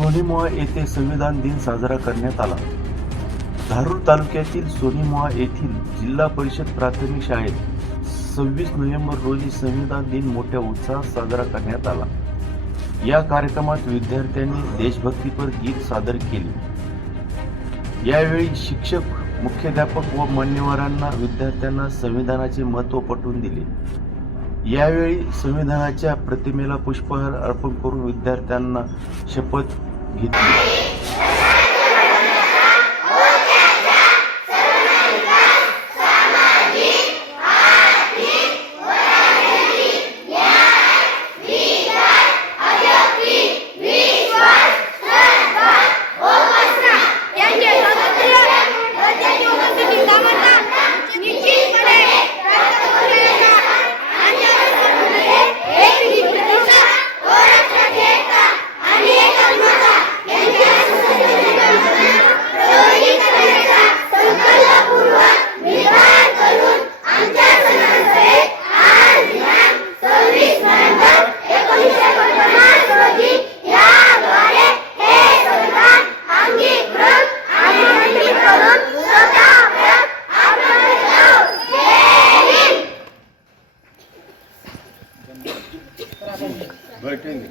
सोनीमोहा येथे संविधान दिन साजरा करण्यात आला. धारूर तालुक्यातील सोनीमोहा येथील जिल्हा परिषद प्राथमिक शाळेत सव्वीस नोव्हेंबर रोजी संविधान दिन मोठ्या उत्साहात साजरा करण्यात आला. या कार्यक्रमात विद्यार्थ्यांनी देशभक्तीपर गीत सादर केले. यावेळी शिक्षक मुख्याध्यापक व मान्यवरांना विद्यार्थ्यांना संविधानाचे महत्त्व पटवून दिले. यावेळी संविधानाच्या प्रतिमेला पुष्पहार अर्पण करून विद्यार्थ्यांना शपथ 哎 Böyle kendi.